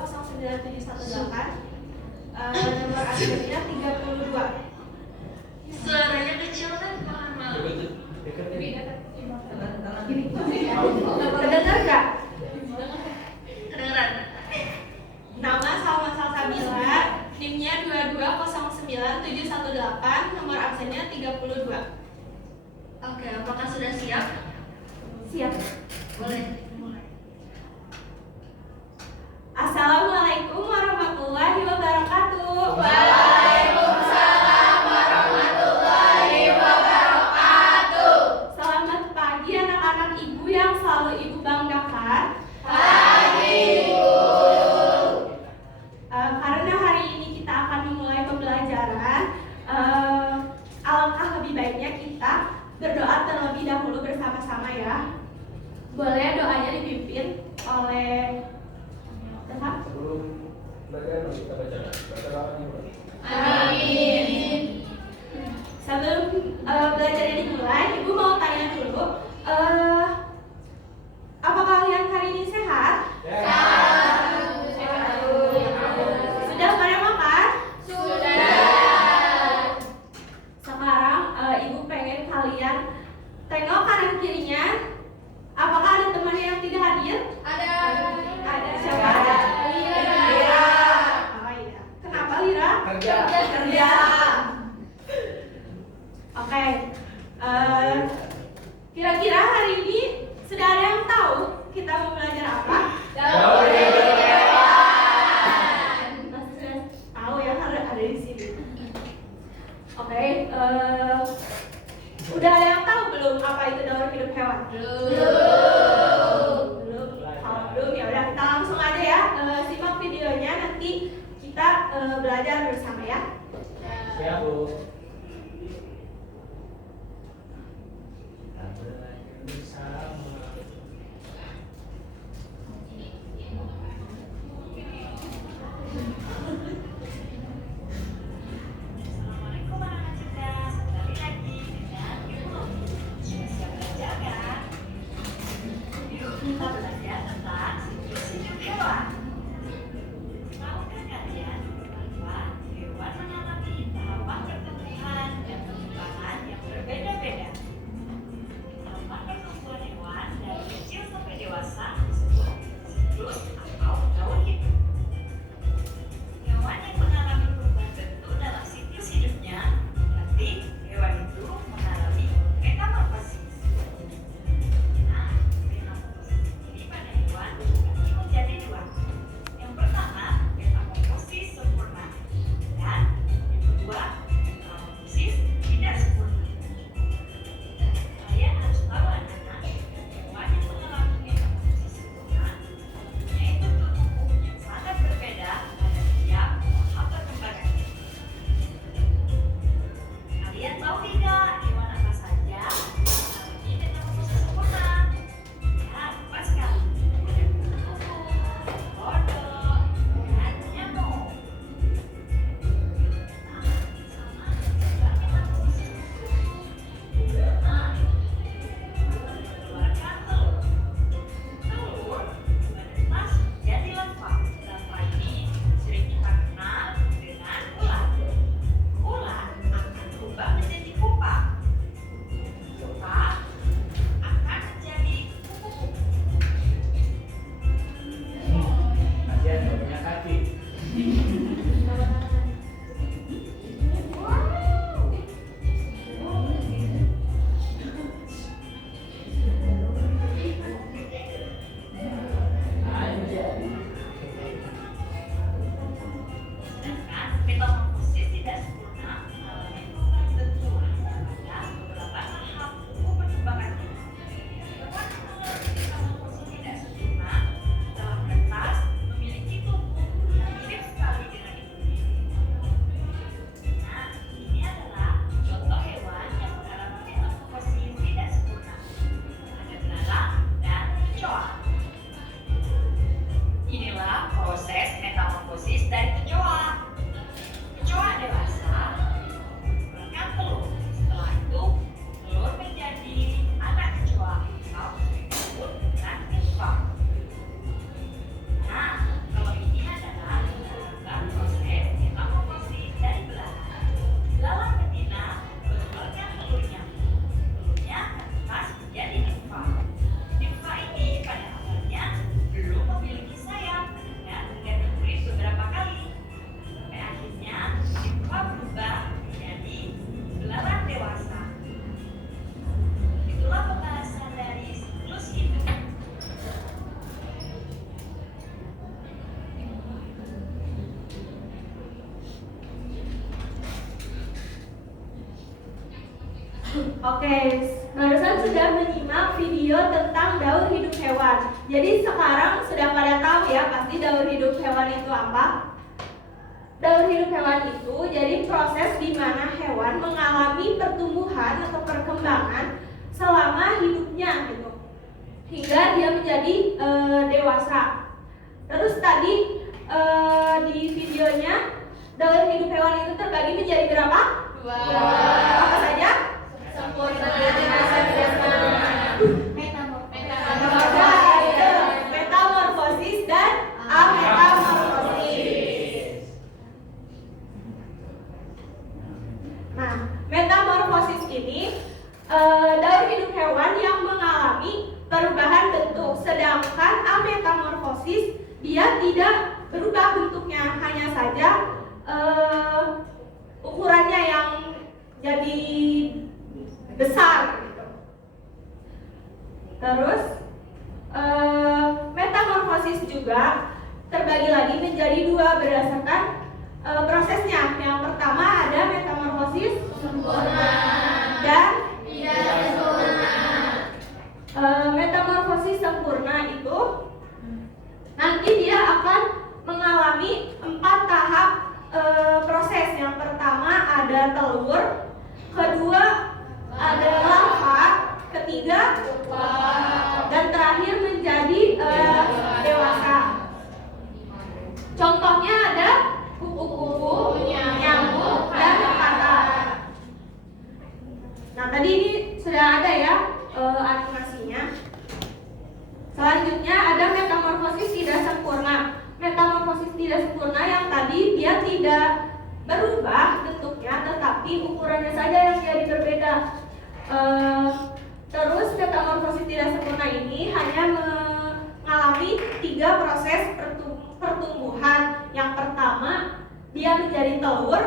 09718. Nomor absennya 32. Suaranya kecil kan, mohon maaf. Kedengar nggak? Kedengeran. Nama Salma Salsabila, NIM-nya 2209718, nomor absennya 32. Oke, apakah sudah siap? Siap. Boleh. Assalamualaikum warahmatullahi wabarakatuh. Waalaikumsalam warahmatullahi wabarakatuh. Selamat pagi anak-anak ibu yang selalu ibu banggakan. Pagi, Ibu. Karena hari ini kita akan memulai pembelajaran, alangkah lebih baiknya kita berdoa terlebih dahulu bersama-sama ya. Boleh doanya dipimpin oleh Sebelum belajar kita baca Amin. Sebelum belajar ini dimulai, Ibu mau tanya dulu, apa kalian hari ini sehat? Sudah pada makan? Sudah. Sekarang Ibu pengen kalian tengok kanan kirinya. Apakah ada teman yang tidak hadir? Ada. Ada. Siapa? Lira. Oh iya. Kenapa Lira? Kerja. Kerja. Oke. Kira-kira hari ini sudah ada yang tahu kita mau belajar apa? Daur hewan. Sudah tahu ya, ada di sini. Oke. Udah ada yang tahu belum apa itu daur hidup hewan? Belum. Kalau belum ya udah kita langsung aja ya. Simak videonya, nanti kita belajar bersama ya. Siap, Bu. Assalamualaikum anak-anak cerdas. Kembali lagi dengan Ibu Romi. Siap belajar kan? Yuk kita belajar tentang hidup hewan. Tahukah kalian bahwa hewan mengalami tahapan pertumbuhan dan perkembangan yang berbeda-beda? Tahapan pertumbuhan hewan dari kecil sampai dewasa disebut siklus atau daur hidup. Hewan yang mengalami perubahan bentuk dalam siklus hidupnya, berarti hewan itu mengalami metamorfosis. Nah, metamorfosis ini pada hewan dibagi menjadi dua. Oke, barusan sudah menyimak video tentang daur hidup hewan. Jadi sekarang sudah pada tahu ya pasti daur hidup hewan itu apa? Daur hidup hewan itu jadi proses di mana hewan mengalami pertumbuhan atau perkembangan selama hidupnya gitu, hingga dia menjadi dewasa. Terus tadi di videonya daur hidup hewan itu terbagi menjadi berapa? Dua. Apa saja? Sempurna. Metamorfosis dan ametamorfosis. Nah, metamorfosis ini daur hidup hewan yang mengalami perubahan bentuk, sedangkan ametamorfosis dia tidak berubah bentuknya, hanya saja ukurannya yang jadi besar gitu. Terus metamorfosis juga terbagi lagi menjadi dua berdasarkan prosesnya. Yang pertama ada metamorfosis Sempurna. dan Tidak sempurna. metamorfosis sempurna itu nanti dia akan mengalami 4 tahap proses. Yang pertama ada telur, kedua ada larva, ketiga dan terakhir menjadi dewasa. Contohnya ada kupu-kupu, nyamuk, dan kata. Nah tadi ini sudah ada ya animasinya. Selanjutnya ada metamorfosis tidak sempurna. Metamorfosis tidak sempurna yang tadi dia tidak berubah bentuknya, tetapi ukurannya saja yang jadi berbeda. Terus metamorfosis tidak sempurna ini hanya mengalami 3 proses pertumbuhan. Yang pertama dia menjadi telur,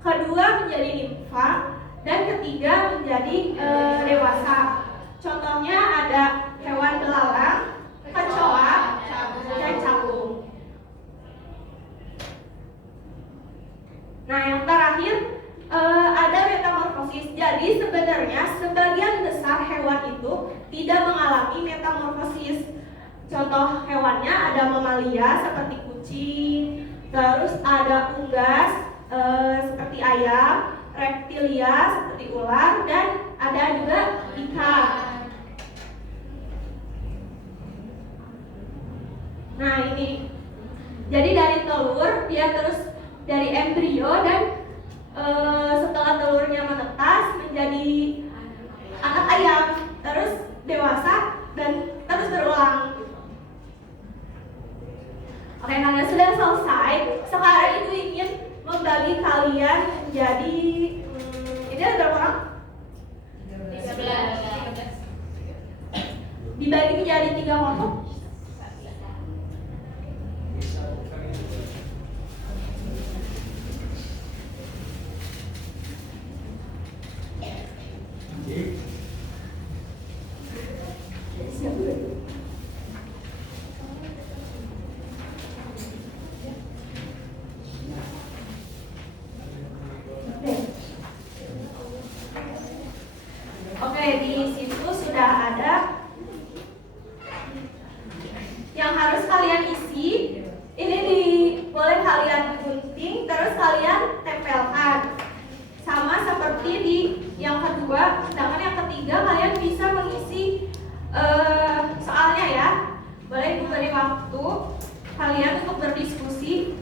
kedua menjadi nimfa, dan ketiga menjadi dewasa. Contohnya ada hewan belalang, kecoa, dan capung. Nah yang terakhir ada metamorfosis. Jadi sebenarnya sebagian besar hewan itu tidak mengalami metamorfosis. Contoh hewannya ada mamalia seperti kucing, terus ada unggas seperti ayam, reptilia seperti ular, dan ada juga ikan. Nah ini, jadi dari telur dia terus dari embrio dan setelah telurnya menetas menjadi anak ayam, terus dewasa dan terus berulang. Oke, karena sudah selesai, sekarang ibu ingin membagi kalian menjadi ini ada berapa orang? 13. Dibagi menjadi 3 kelompok. Oke, di situ sudah ada yang harus kalian isi. Ini boleh kalian gunting, terus kalian tempelkan. Sama seperti di yang kedua, sedangkan yang ketiga kalian bisa mengisi soalnya ya. Boleh diberi waktu kalian untuk berdiskusi.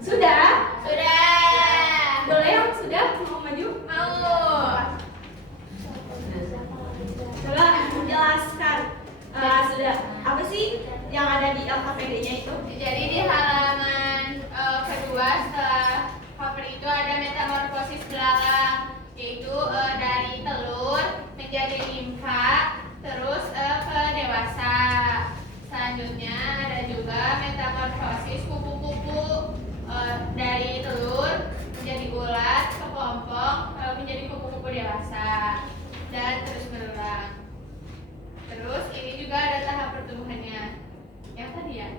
Sudah? Boleh yang sudah mau maju? Coba menjelaskan sudah apa sih yang ada di LKPD-nya itu? Jadi di halaman kedua setelah cover itu ada metamorfosis belalang, yaitu dari telur menjadi nimfa, terus ke dewasa. Selanjutnya ada juga metamorfosis kupu-kupu dari telur menjadi ulat, kepompong, menjadi kupu-kupu dewasa. Terus ini juga ada tahap pertumbuhannya. Yang tadi ya.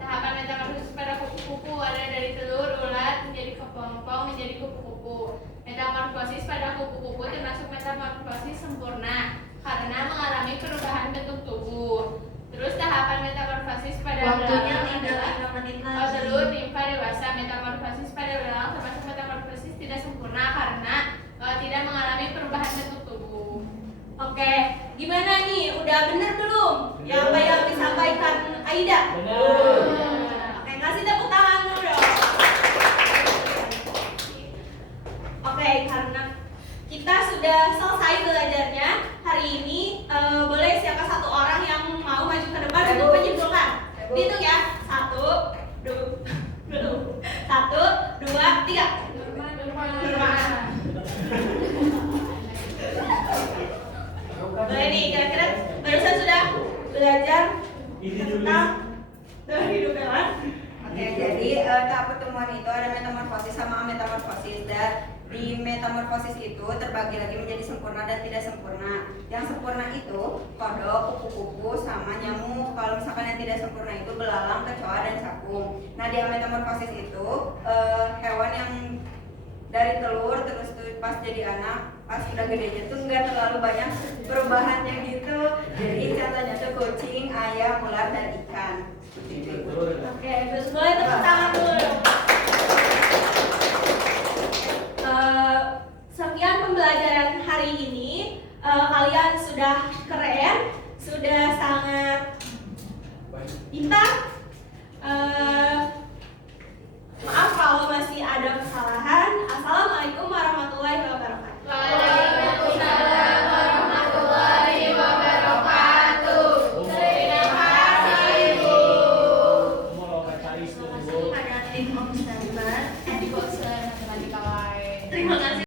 Tahapan metamorfosis pada kupu-kupu ada dari telur, ulat, menjadi kepompong, menjadi kupu-kupu. Metamorfosis pada kupu-kupu termasuk metamorfosis sempurna karena mengalami perubahan bentuk tubuh. Terus tahapan metamorfosis pada Waktunya belalang tinggal adalah 5 menit lagi. telur, nimfa, dewasa. Metamorfosis pada belalang termasuk metamorfosis tidak sempurna karena tidak mengalami perubahan bentuk tubuh. Oke, gimana nih? Udah bener belum? Yang apa yang disampaikan Aida? Benar. Oke, kasih tepuk tangan dulu dong. Oke, karena kita sudah selesai belajarnya hari ini, boleh siapa satu orang yang mau maju ke depan untuk menyimpulkan? Dihitung ya, 1, 2, 3. Boleh nih, kira-kira barusan sudah belajar tentang hidup hewan. Oke, jadi tahap pertemuan itu ada metamorfosis sama ametamorfosis, dan di metamorfosis itu terbagi lagi menjadi sempurna dan tidak sempurna. Yang sempurna itu kodok, kupu-kupu, sama nyamuk. Kalau misalkan yang tidak sempurna itu belalang, kecoa, dan cakung. Nah, di ametamorfosis itu hewan yang dari telur terus tuh pas jadi anak, pas udah gedenya tuh nggak terlalu banyak perubahannya gitu. Jadi contohnya tuh kucing, ayam, ular, dan ikan. Oke, terus boleh tepuk tangan dulu. Sekian pembelajaran hari ini. Kalian sudah keren, sudah sangat pintar,